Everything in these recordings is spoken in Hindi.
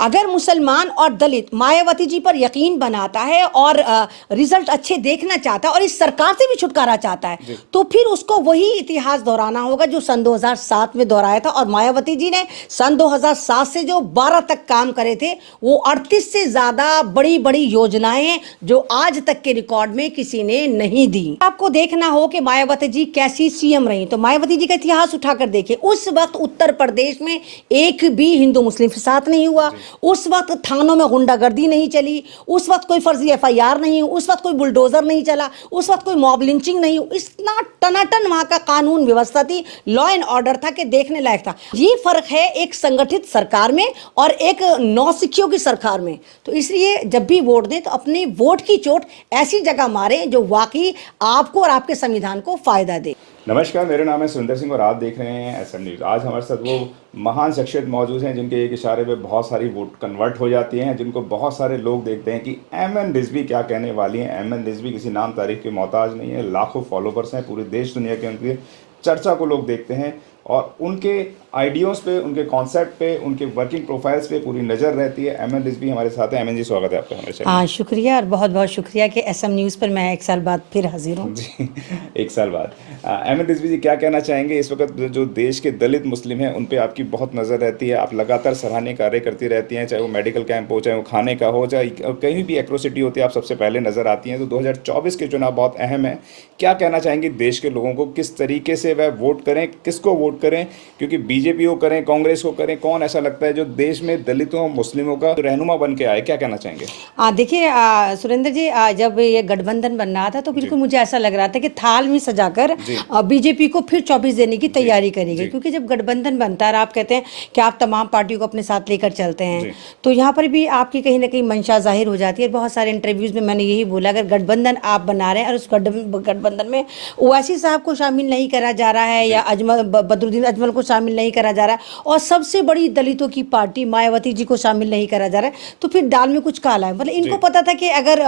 अगर मुसलमान और दलित मायावती जी पर यकीन बनाता है और रिजल्ट अच्छे देखना चाहता है और इस सरकार से भी छुटकारा चाहता है, तो फिर उसको वही इतिहास दोहराना होगा जो सन 2007 में दोहराया था। और मायावती जी ने सन 2007 से जो 12 तक काम करे थे, वो 38 से ज्यादा बड़ी बड़ी योजनाएं जो आज तक के रिकॉर्ड में किसी ने नहीं दी। आपको देखना हो कि मायावती जी कैसी सीएम रही, तो मायावती जी का इतिहास उठाकर देखिए। उस वक्त उत्तर प्रदेश में एक भी हिंदू मुस्लिम फसाद नहीं हुआ, उस वक्त थानों में गुंडागर्दी नहीं चली, उस वक्त कोई फर्जी एफआईआर नहीं, उस वक्त कोई बुलडोजर नहीं चला, उस वक्त कोई मॉब लिंचिंग नहीं। इतना टनाटन वहां का कानून व्यवस्था थी, लॉ एंड ऑर्डर था कि देखने लायक था। ये फर्क है एक संगठित सरकार में और एक नौसिखियों की सरकार में। तो इसलिए जब भी वोट दें तो अपने वोट की चोट ऐसी जगह मारें जो वाकई आपको और आपके संविधान को फायदा दे। नमस्कार, मेरा नाम है सुरेंद्र सिंह और आप देख रहे हैं एसएम न्यूज़। आज हमारे साथ वो महान शख्सियत मौजूद हैं जिनके एक इशारे पे बहुत सारी वोट कन्वर्ट हो जाती हैं, जिनको बहुत सारे लोग देखते हैं कि एमएन रिजवी क्या कहने वाली हैं। एमएन रिजवी किसी नाम तारीख के मोहताज नहीं है, लाखों फॉलोवर्स हैं, पूरे देश दुनिया के उनकी चर्चा को लोग देखते हैं और उनके आइडियोज़ पे, उनके कॉन्सेप्ट पे, उनके वर्किंग प्रोफाइल्स पे पूरी नज़र रहती है। एमएन रिजवी हमारे साथ है। एमएन जी, स्वागत है आपका हमारे चैनल। हाँ, शुक्रिया और बहुत बहुत शुक्रिया कि एसएम न्यूज़ पर मैं एक साल बाद फिर हाजिर हूँ। जी, एक साल बाद। एमएन रिजवी जी, क्या कहना चाहेंगे? इस वक्त जो देश के दलित मुस्लिम हैं उन पे आपकी बहुत नज़र रहती है, आप लगातार सराहनीय कार्य करती रहती हैं, चाहे वो मेडिकल कैंप हो, चाहे वो खाने का हो, चाहे कहीं भी एट्रोसिटी होती है, आप सबसे पहले नज़र आती हैं। तो 2024 के चुनाव बहुत अहम है, क्या कहना चाहेंगे देश के लोगों को, किस तरीके से वह वोट करें, किसको वोट करें? क्योंकि बीजेपी को करें, कांग्रेस को करें, कौन ऐसा लगता है जो देश में दलितों मुस्लिमों का रहनुमा बन के आए? क्या कहना चाहेंगे? देखिए सुरेंद्र जी, जब ये गठबंधन बन रहा था तो बिल्कुल मुझे ऐसा लग रहा था कि थाल में सजाकर बीजेपी को फिर 24 देने की तैयारी करेगी। क्योंकि जब गठबंधन बनता है और आप कहते हैं कि आप तमाम पार्टियों को अपने साथ लेकर चलते हैं, तो यहाँ पर भी आपकी कहीं ना कहीं मंशा जाहिर हो जाती है। बहुत सारे इंटरव्यूज में मैंने यही बोला, अगर गठबंधन आप बना रहे हैं और उस गठबंधन में ओवैसी साहब को शामिल नहीं करा जा रहा है या बदरुद्दीन अजमल को शामिल नहीं करा जा रहा है और सबसे बड़ी दलितों की पार्टी मायावती जी को शामिल नहीं करा जा रहा है, तो फिर दाल में कुछ काला है। मतलब इनको पता था कि अगर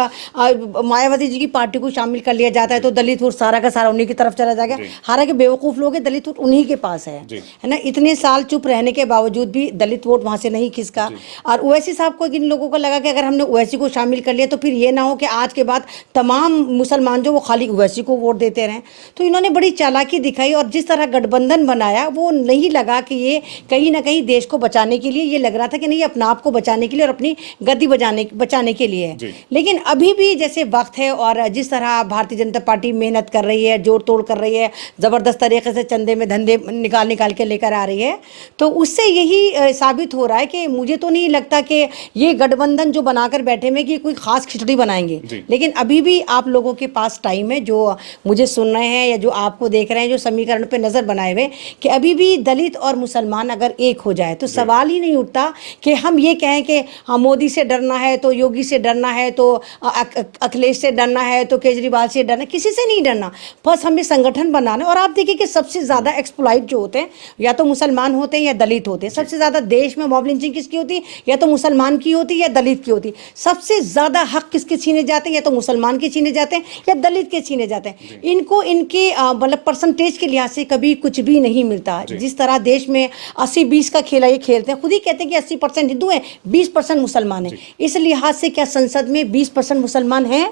मायावती जी की पार्टी को शामिल कर लिया जाता है तो दलित वोट सारा का सारा उन्हीं की तरफ चला जाएगा। हालांकि बेवकूफ लोग हैं, दलित वोट उन्हीं के पास है ना। इतने साल चुप रहने के बावजूद भी दलित वोट वहां से नहीं खिसका। और ओवैसी साहब को, इन लोगों को लगा कि अगर हमने ओवैसी को शामिल कर लिया तो फिर ये ना हो कि आज के बाद तमाम मुसलमान जो वो खाली ओवैसी को वोट देते रहें। तो इन्होंने बड़ी चालाकी दिखाई और जिस तरह गठबंधन बनाया वो नहीं लगा कि ये कहीं ना कहीं देश को बचाने के लिए, ये लग रहा था कि नहीं अपने आप को बचाने के लिए और अपनी गद्दी बचाने के लिए है। लेकिन अभी भी जैसे वक्त है और जिस तरह भारतीय जनता पार्टी मेहनत कर रही है, जोड़ तोड़ कर रही है, ज़बरदस्त तरीके से चंदे में धंधे निकाल के लेकर आ रही है, तो उससे यही साबित हो रहा है कि मुझे तो नहीं लगता कि ये गठबंधन जो बनाकर बैठे में कि कोई खास खिचड़ी बनाएंगे। लेकिन अभी भी आप लोगों के पास टाइम है, जो मुझे सुन रहे हैं या जो आपको देख रहे हैं, जो समीकरण पे नज़र बनाए हुए, कि अभी भी दलित और मुसलमान अगर एक हो जाए तो सवाल ही नहीं उठता कि हम ये कहें कि हाँ मोदी से डरना है तो योगी से डरना है तो अखिलेश से डरना है तो केजरीवाल से डरना, किसी से नहीं डरना। बस हमें संगठन बनाना। और आप देखिए कि सबसे ज़्यादा एक्सप्लॉइट जो होते हैं या तो मुसलमान होते हैं या दलित होते हैं। सबसे ज़्यादा देश में मॉब लिंचिंग किसकी होती है? या तो मुसलमान की होती है या दलित की होती है। सबसे ज़्यादा हक किसके छीने जाते हैं? या तो मुसलमान के छीने जाते हैं या दलित के छीने जाते हैं। इनको इनके मतलब परसेंटेज के लिहाज से कभी कुछ भी नहीं मिलता। जिस तरह देश में 80-20 का खेला ये खेलते हैं, खुद ही कहते हैं कि 80% हिंदू हैं, 20% मुसलमान हैं। इस लिहाज से क्या संसद में 20% मुसलमान हैं?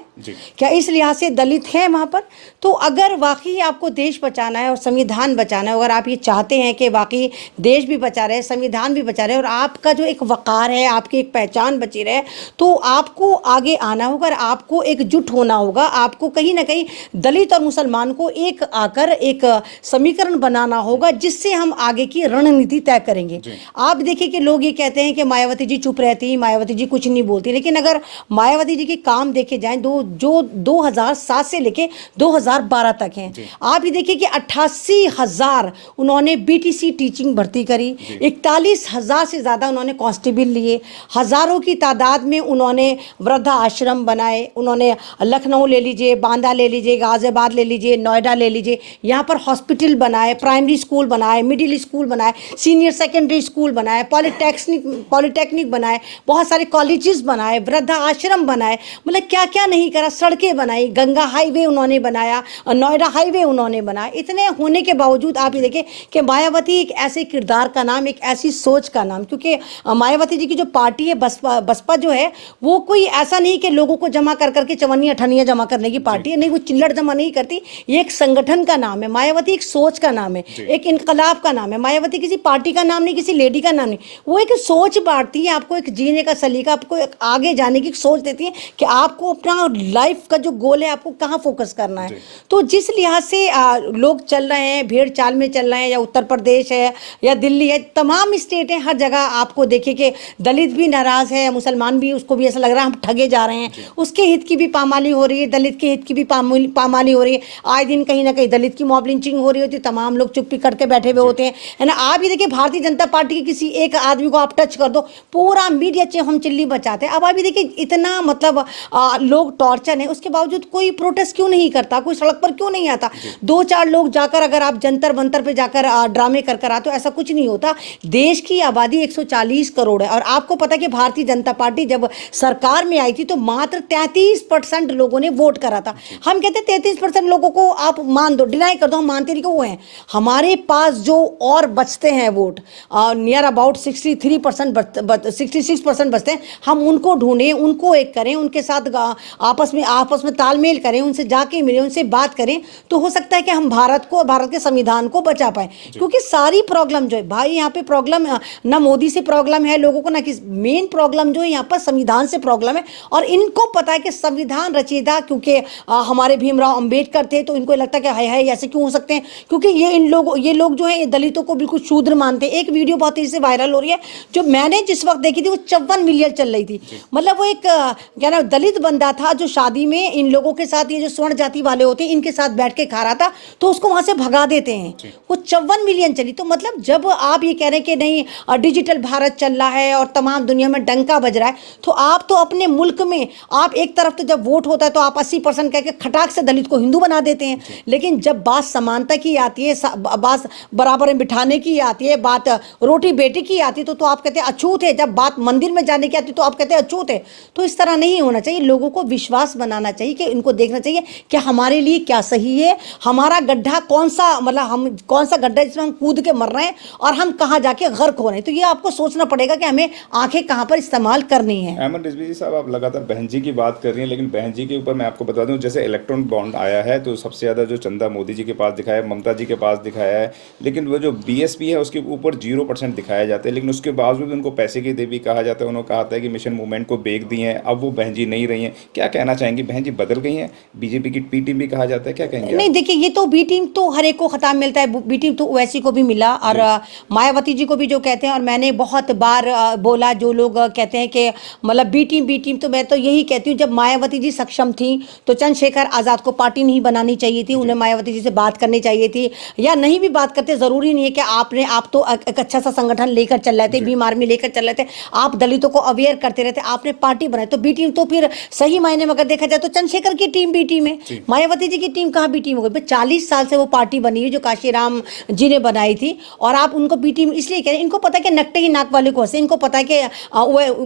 क्या इस लिहाज से दलित हैं वहाँ पर? तो अगर वाकई आपको देश बचाना है और संविधान बचाना है, अगर आप ये चाहते हैं कि वाकई देश भी बचा रहे, संविधान भी बचा रहे और आपका जो एक वकार है, आपकी एक पहचान बची रहे, तो आपको आगे आना होगा और आपको एकजुट होना होगा। आपको कहीं ना कहीं दलित और मुसलमान को एक आकर एक समीकरण बनाना होगा जिससे हम आगे की रणनीति तय करेंगे। आप देखिए कि लोग ये कहते हैं कि मायावती जी चुप रहती, मायावती जी कुछ नहीं बोलती, लेकिन अगर मायावती जी के काम देखे जाएं जो 2007 से लेके 2012 तक हैं, आप ये देखिए कि 88,000 उन्होंने बीटीसी टीचिंग भर्ती करी, 41,000 से ज़्यादा उन्होंने कांस्टेबल लिए, हज़ारों की तादाद में उन्होंने वृद्धा आश्रम बनाए। उन्होंने लखनऊ ले लीजिए, बांदा ले लीजिए, गाज़ियाबाद ले लीजिए, नोएडा ले लीजिए, यहाँ पर हॉस्पिटल बनाए, प्राइमरी स्कूल बनाए, मिडिल स्कूल बनाए, सीनियर सेकेंडरी स्कूल बनाए, पॉलिटेक्निक बनाए, बहुत सारे कॉलेजेस बनाए, वृद्धा आश्रम बनाए, मतलब क्या क्या नहीं करा। सड़कें बनाई, गंगा हाईवे उन्होंने बनाया, नोएडा हाईवे उन्होंने बनाया। इतने होने के बावजूद आप ये देखें कि मायावती एक ऐसे किरदार का नाम, एक ऐसी सोच का नाम, क्योंकि मायावती जी की जो पार्टी है बसपा, बसपा जो है वो कोई ऐसा नहीं कि लोगों को जमा कर करके चवन्नी अठन्नियां जमा करने की पार्टी है, नहीं, वो चिल्लड़ जमा नहीं करती। ये एक संगठन का नाम है, मायावती एक सोच का नाम है, एक इनकलाब का नाम है। मायावती किसी पार्टी का नाम नहीं, किसी लेडी का नाम नहीं, वो एक सोच बांटती है, आपको एक जीने का सलीका, आपको एक आगे जाने की सोच देती है कि आपको अपना लाइफ का जो गोल है आपको कहाँ फोकस करना है। तो जिस लिहाज से लोग चल रहे हैं, भेड़ चाल में चल रहे हैं, या उत्तर प्रदेश है या दिल्ली है, तमाम स्टेट है, हर जगह आपको देखिए कि दलित भी नाराज है, मुसलमान भी, उसको भी ऐसा लग रहा है हम ठगे जा रहे हैं, उसके हित की भी पामाली हो रही है, दलित के हित की भी पामाली हो रही है। आए दिन कहीं ना कहीं दलित की मॉब लिंचिंग हो रही होती है, तमाम लोग चुप्पी करके बैठे हुए होते हैं, है ना। आप ये देखिए भारतीय जनता पार्टी के किसी एक आदमी को आप टच कर दो, पूरा मीडिया हम चिल्ली बचाते हैं। अब आप ये देखिए इतना मतलब लोग टॉर्चर है, उसके बावजूद कोई प्रोटेस्ट क्यों नहीं करता, कोई सड़क पर क्यों नहीं आता। दो चार लोग जाकर अगर आप जंतर मंतर पे जाकर ड्रामे कर आते हो, ऐसा कुछ नहीं होता। देश की आबादी 140 करोड़ है, और आपको पता है कि भारतीय जनता पार्टी जब सरकार में आई थी तो मात्र 33% लोगों ने वोट करा था। हम कहते हैं 33% लोगों को आप मान दो, डिनाई कर दो, हम मानते नहीं कि वो हैं। हमारे पास जो और बचते हैं वोट, नियर अबाउट 66% बचते हैं, हम उनको ढूंढें, उनको एक करें, उनके साथ आपस में तालमेल करें, उनसे जाके मिलें, उनसे बात करें, तो हो सकता है कि हम भारत को, भारत के संविधान को बचा पाए। क्योंकि सारी प्रॉब्लम जो है भाई यहाँ पे प्रॉब्लम ना मोदी से प्रॉब्लम है लोगों को, ना किस मेन प्रॉब्लम जो है यहाँ पर संविधान से प्रॉब्लम है। और इनको पता है कि संविधान रचयिता क्योंकि हमारे भीमराव अंबेडकर थे, तो इनको लगता है कि हाय ऐसे क्यों हो सकते हैं, क्योंकि ये लोग जो है दलितों को बिल्कुल शूद्र मानते हैं। एक वीडियो बहुत तेजी से वायरल हो रही है, जो मैंने जिस वक्त देखी थी वो 54 मिलियन चल रही थी। मतलब वो एक क्या ना दलित बंदा था जो शादी में इन लोगों के साथ, ये जो स्वर्ण जाति वाले होते हैं इनके साथ बैठ के खा रहा था, तो उसको वहां से भगा देते हैं। वो 54 मिलियन चली। तो मतलब जब आप ये कह रहे हैं कि नहीं डिजिटल भारत चल रहा है और तमाम दुनिया में डंका बज रहा है, तो आप तो अपने मुल्क में आप एक तरफ तो जब वोट होता है तो आप 80% कह के खटाक से दलित को हिंदू बना देते हैं, लेकिन जब बात समानता की आती है, बात बराबर में बिठाने की आती है, बात रोटी बेटी की आती है, तो आप कहते हैं अछूत है। जब बात मंदिर में जाने की आती है तो आप कहते हैं अछूत है। तो इस तरह नहीं होना चाहिए। लोगों को विश्वास बनाना चाहिए कि इनको देखना चाहिए कि हमारे लिए क्या सही है, हमारा गड्ढा कौन सा, मतलब हम कौन सा गड्ढा जिसमें हम कूद के मर रहे हैं और हम कहाँ जाके गर्क हो रहे हैं। तो ये आपको सोचना पड़ेगा कि हमें आंखें कहाँ पर इस्तेमाल करनी है। अहमद रिजवी जी साहब, आप लगातार बहन जी की बात कर रही हैं, लेकिन बहन जी के ऊपर मैं आपको बता दूं, जैसे इलेक्ट्रॉन बॉन्ड आया है तो सबसे ज़्यादा जो चंदा मोदी जी के पास दिखाया है, ममता जी के पास दिखाया है, लेकिन वो जो बीएसपी है उसके ऊपर 0% दिखाया जाता है, लेकिन उसके बावजूद उनको पैसे की देवी कहा जाता है। उन्होंने कहा था कि मिशन मूवमेंट को बेच दी हैं, अब वो बहन जी नहीं रही हैं। क्या कहना चाहेंगी, बहन जी बदल गई हैं, बीजेपी की बी टीम भी कहा जाता है, क्या कहेंगे? नहीं देखिए, ये तो बी टीम तो हर एक को खताब मिलता है, बी टीम तो ओवैसी को भी मिला और मायावती जी को भी जो कहते हैं। और मैंने बहुत बार बोला, जो लोग कहते हैं कि मतलब बी टीम, तो मैं तो यही कहती हूँ, जब मायावती जी सक्षम थी तो चंद्रशेखर आज़ाद को पार्टी नहीं बनानी चाहिए थी, उन्हें मायावती जी से बात करनी चाहिए थी, या नहीं भी बात करते, ज़रूरी नहीं है कि आप तो एक अच्छा सा संगठन लेकर चल रहे थे, भीम आर्मी लेकर चल रहे थे, आप दलितों को अवेयर करते रहते, आपने पार्टी बनाई। तो बी टीम तो फिर सही मायने में अगर देखा जाए तो चंद्रशेखर की टीम बी टीम है, मायावती जी की टीम कहाँ बी टीम हो गई। 40 साल से वो पार्टी बनी हुई जो काशीराम जी ने बनाई थी, और आप उनको बी टीम इसलिए कह रहे हैं, इनको पता है कि नकटे ही नाक वाले को हंसे, इनको पता है कि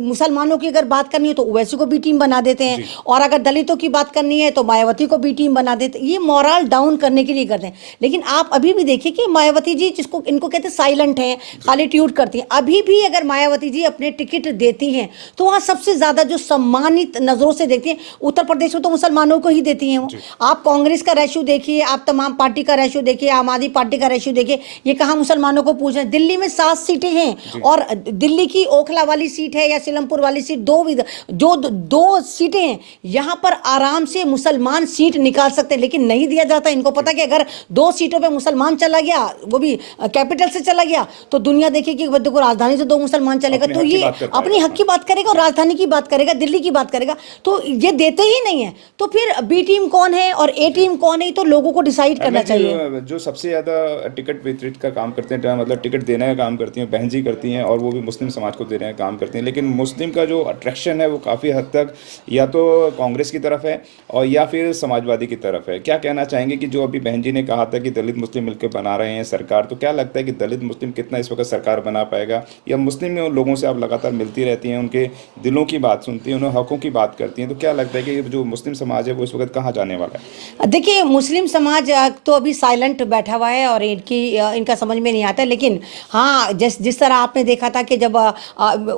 मुसलमानों की अगर बात करनी हो तो ओवैसी को बी टीम बना देते हैं, और अगर दलितों की बात करनी है तो मायावती को बी टीम बना देते हैं। ये मोरल डाउन करने के लिए करते हैं। लेकिन आप अभी भी देखिए कि मायावती जी, जिसको इनको कहते हैं साइलेंट हैं, खाली ट्यूट करती हैं, अभी भी अगर मायावती जी अपने टिकट देती हैं तो वहाँ सबसे ज्यादा जो सम्मानित नजरों से देखती हैं, उत्तर प्रदेश में तो मुसलमानों को ही देती हैं वो। आप कांग्रेस का रेशियो देखिए, आप तमाम पार्टी का रेशियो देखिए, आम आदमी पार्टी का रेशियो देखिए, ये कहाँ मुसलमानों को पूछ रहे हैं। दिल्ली में 7 सीटें हैं, और दिल्ली की ओखला वाली सीट है या सिलमपुर वाली सीट, दो सीटें हैं, यहाँ पर आराम से मुसलमान सीट निकाल सकते हैं, लेकिन नहीं दिया जाता। इनको पता कि अगर 2 सीटों पे मुसलमान चला गया, वो भी कैपिटल से चला गया, तो दुनिया देखेगी कि देखो राजधानी से 2 मुसलमान चलेगा, तो ये अपनी हक की बात करेगा और राजधानी की बात करेगा, दिल्ली की बात करेगा, तो ये देते ही नहीं है। तो फिर बी टीम कौन है और ए टीम कौन है, तो लोगों को डिसाइड करना चाहिए। जो सबसे ज्यादा टिकट वितरित का काम करते हैं, मतलब टिकट देने का काम करती हैं, बहन जी करती हैं, और वो भी मुस्लिम समाज को देने का काम करती हैं, लेकिन मुस्लिम का जो अट्रैक्शन है वो काफ़ी हद तक या तो कांग्रेस की तरफ है और या फिर समाजवादी की तरफ है। क्या कहना चाहेंगे कि जो अभी बहन जी ने कहा था कि दलित मुस्लिम मिलकर बना रहे हैं सरकार, तो क्या लगता है कि दलित मुस्लिम कितना इस वक्त सरकार बना पाएगा, या मुस्लिम लोगों से आप लगातार मिलती रहती हैं, उनके दिलों की बात सुनती हैं, उन्हें हकों की बात करती हैं, तो क्या लगता है कि जो मुस्लिम समाज है वो इस वक्त कहाँ जाने वाला है? देखिए, मुस्लिम समाज तो अभी साइलेंट बैठा हुआ है और इनका समझ में नहीं आता है, लेकिन हाँ जिस तरह आपने देखा था कि जब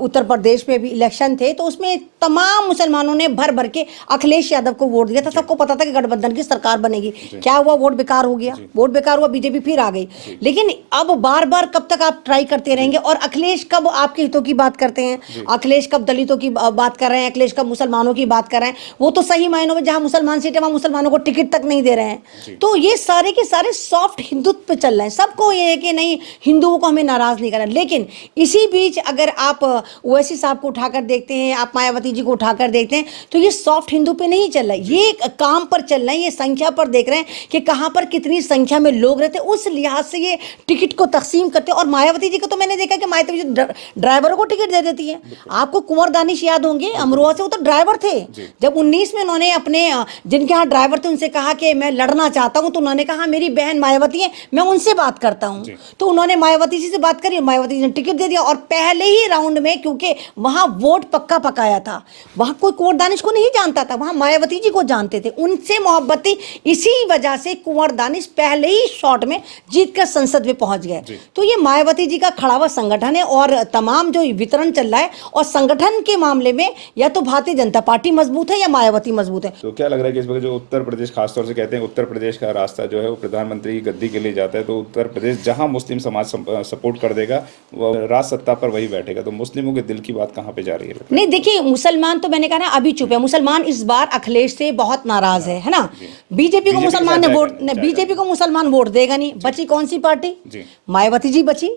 उत्तर प्रदेश में भी इलेक्शन थे तो उसमें तमाम मुसलमानों ने भर भर के अखिलेश यादव को वोट दिया था। सबको पता था कि गठबंधन की सरकार बनेगी। क्या हुआ? वोट बेकार हो गया, वोट बेकार हुआ, बीजेपी फिर आ गई। लेकिन अब बार बार कब तक आप ट्राई करते रहेंगे? और अखिलेश कब आपके हितों की बात करते हैं, अखिलेश कब दलितों की बात कर रहे हैं, अखिलेश कब मुसलमानों की बात कर रहे हैं? वो तो सही मायनों में जहां मुसलमान सीट है वहां मुसलमानों को टिकट तक नहीं दे रहे हैं। तो ये सारे के सारे सॉफ्ट हिंदुत्व पे चल रहे हैं। सबको ये है कि नहीं, हिंदुओं को हमें नाराज नहीं करना। लेकिन इसी बीच अगर आप ओवैसी साहब को उठाकर देखते हैं, आप मायावती जी को उठाकर देखते हैं, तो ये सॉफ्ट हिंदू पे नहीं चल रहा है, ये काम पर चल रहा है, ये संख्या पर देख रहे हैं कि कहां पर कितनी संख्या में लोग रहते हैं, उस लिहाज से ये टिकट को तकसीम करते हैं। और मायावती जी को तो मैंने देखा कि मायावती जी ड्राइवरों को टिकट दे देती है। आपको कुंवर दानिश याद होंगे, अमरोहा से, वो तो ड्राइवर थे। जब 19 में उन्होंने अपने जिनके यहाँ ड्राइवर थे उनसे कहा कि मैं लड़ना चाहता हूं, तो उन्होंने कहा मेरी बहन मायावती है, मैं उनसे बात करता हूं। तो उन्होंने मायावती जी से बात करी, मायावती जी ने टिकट दे दिया। और पहले ही राउंड में, क्योंकि वहां वोट पक्का पकाया था, वहां कोई कुंवर दानिश को नहीं जानता था, वहां मायावती जी को जानते थे, उनसे मोहब्बत थी। इसी वजह से कुंवर दानिश पहले ही शॉट में जीतकर संसद में पहुंच गए। तो ये मायावती जी का खड़ा हुआ संगठन है। और तमाम जो वितरण चल रहा है, और संगठन के मामले में या तो भारतीय जनता पार्टी मजबूत है या मायावती मजबूत है। तो क्या लग रहा है कि इस वक्त जो उत्तर प्रदेश, खासतौर से कहते हैं उत्तर प्रदेश का रास्ता जो है वो प्रधानमंत्री की गद्दी के लिए जाता है, तो उत्तर प्रदेश जहां मुस्लिम समाज सपोर्ट कर देगा वो राज सत्ता पर वही बैठेगा, तो मुस्लिमों के दिल की बात कहां पे जा रही है? नहीं देखिए, मुसलमान तो मैंने कहा ना अभी चुप है। मुसलमान इस बार अखिलेश से बहुत नाराज है ना। बीजेपी को मुसलमान ने वोट, बीजेपी को मुसलमान वोट देगा नहीं। बची कौन सी पार्टी? मायावती जी बची।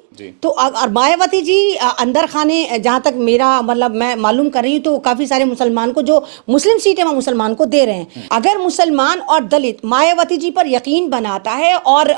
तो और मायावती जी अंदर खाने, जहां तक मेरा मतलब मैं मालूम कर रही हूँ, तो काफी सारे मुसलमान को जो मुस्लिम सीट है वह मुसलमान को दे रहे हैं। अगर मुसलमान और दलित मायावती जी पर यकीन बनाता है और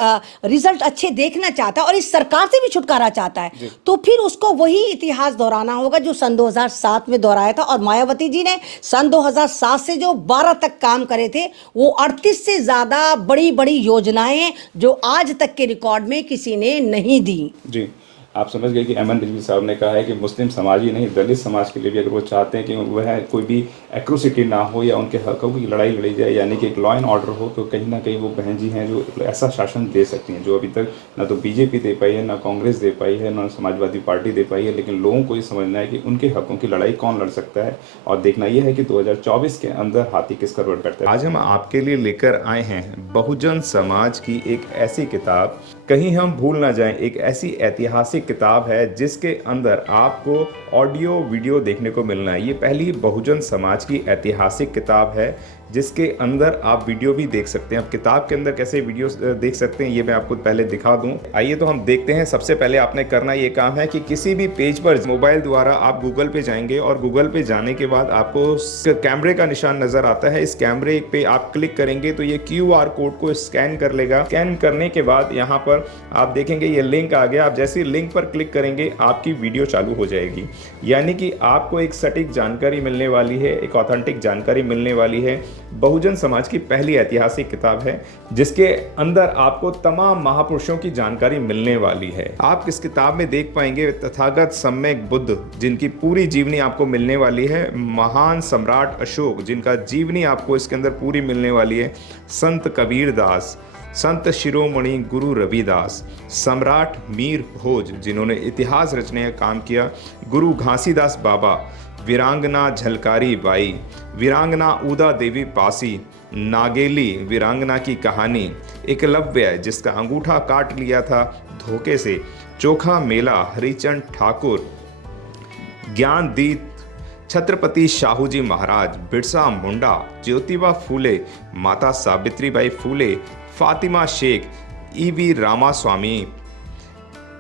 रिजल्ट अच्छे देखना चाहता है और इस सरकार से भी छुटकारा चाहता है, तो फिर उसको वही इतिहास दोहराना होगा जो सन 2007 में दोहराया था। और मायावती जी ने सन 2007 से जो 12 तक काम करे थे, वो 38 से ज्यादा बड़ी बड़ी योजनाएं जो आज तक के रिकॉर्ड में किसी ने नहीं दी। जी, आप समझ गए कि अमन रिजवी साहब ने कहा है कि मुस्लिम समाज ही नहीं, दलित समाज के लिए भी अगर वो चाहते हैं कि वह कोई भी एक्रोसिटी ना हो या उनके हकों की लड़ाई लड़ी जाए, यानी कि एक लॉ एंड ऑर्डर हो, तो कहीं ना कहीं वो बहन जी हैं जो ऐसा शासन दे सकती हैं जो अभी तक ना तो बीजेपी दे पाई है, ना कांग्रेस दे पाई है, ना समाजवादी पार्टी दे पाई है। लेकिन लोगों को ये समझना है कि उनके हकों की लड़ाई कौन लड़ सकता है, और देखना यह है कि 2024 के अंदर हाथी किस करवट बैठता है। आज हम आपके लिए लेकर आए हैं बहुजन समाज की एक ऐसी किताब, कहीं हम भूल ना जाएं, एक ऐसी ऐतिहासिक किताब है जिसके अंदर आपको ऑडियो वीडियो देखने को मिलना है। ये पहली बहुजन समाज की ऐतिहासिक किताब है जिसके अंदर आप वीडियो भी देख सकते हैं। अब किताब के अंदर कैसे वीडियो देख सकते हैं ये मैं आपको पहले दिखा दूं। आइए तो हम देखते हैं। सबसे पहले आपने करना ये काम है कि किसी भी पेज पर मोबाइल द्वारा आप गूगल पे जाएंगे और गूगल पे जाने के बाद आपको कैमरे का निशान नजर आता है। इस कैमरे पे आप क्लिक करेंगे तो ये QR कोड को स्कैन कर लेगा। स्कैन करने के बाद यहाँ पर आप देखेंगे ये लिंक आ गया। आप जैसे लिंक पर क्लिक करेंगे आपकी वीडियो चालू हो जाएगी, यानी कि आपको एक सटीक जानकारी मिलने वाली है, एक ऑथेंटिक जानकारी मिलने वाली है। बहुजन समाज की पहली ऐतिहासिक किताब है जिसके अंदर आपको तमाम महापुरुषों की जानकारी मिलने वाली है। आप इस किताब में देख पाएंगे तथागत सम्यक बुद्ध जिनकी पूरी जीवनी आपको मिलने वाली है, महान सम्राट अशोक जिनका जीवनी आपको इसके अंदर पूरी मिलने वाली है, संत कबीर दास, संत शिरोमणि गुरु रविदास, सम्राट मीर भोज जिन्होंने इतिहास रचने का काम किया, गुरु घासीदास बाबा, वीरांगना झलकारी बाई, वीरांगना उदा देवी पासी, नागेली वीरांगना की कहानी, एकलव्य जिसका अंगूठा काट लिया था धोखे से, चोखा मेला हरिचंद ठाकुर, ज्ञानदीप छत्रपति शाहू जी महाराज, बिरसा मुंडा, ज्योतिबा फूले, माता सावित्रीबाई फूले, फातिमा शेख, EV रामास्वामी,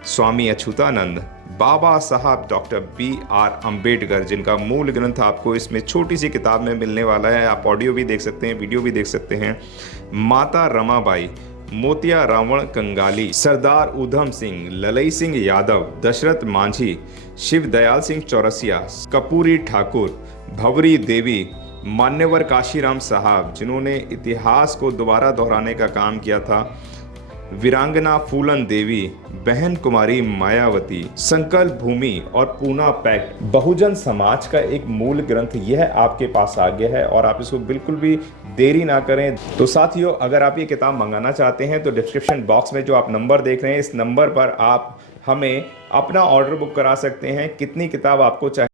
स्वामी अच्युतानंद, बाबा साहब डॉक्टर BR अम्बेडकर जिनका मूल ग्रंथ आपको इसमें छोटी सी किताब में मिलने वाला है। आप ऑडियो भी देख सकते हैं, वीडियो भी देख सकते हैं। माता रमाबाई, मोतिया रावण कंगाली, सरदार उधम सिंह, ललई सिंह यादव, दशरथ मांझी, शिव दयाल सिंह चौरसिया, कपूरी ठाकुर, भवरी देवी, मान्यवर काशीराम साहब जिन्होंने इतिहास को दोबारा दोहराने का काम किया था, वीरांगना फूलन देवी, बहन कुमारी मायावती, संकल्प भूमि और पूना पैक्ट बहुजन समाज का एक मूल ग्रंथ यह आपके पास आ गया है और आप इसको बिल्कुल भी देरी ना करें। तो साथियों, अगर आप ये किताब मंगाना चाहते हैं तो डिस्क्रिप्शन बॉक्स में जो आप नंबर देख रहे हैं, इस नंबर पर आप हमें अपना ऑर्डर बुक करा सकते हैं। कितनी किताब आपको चाहिए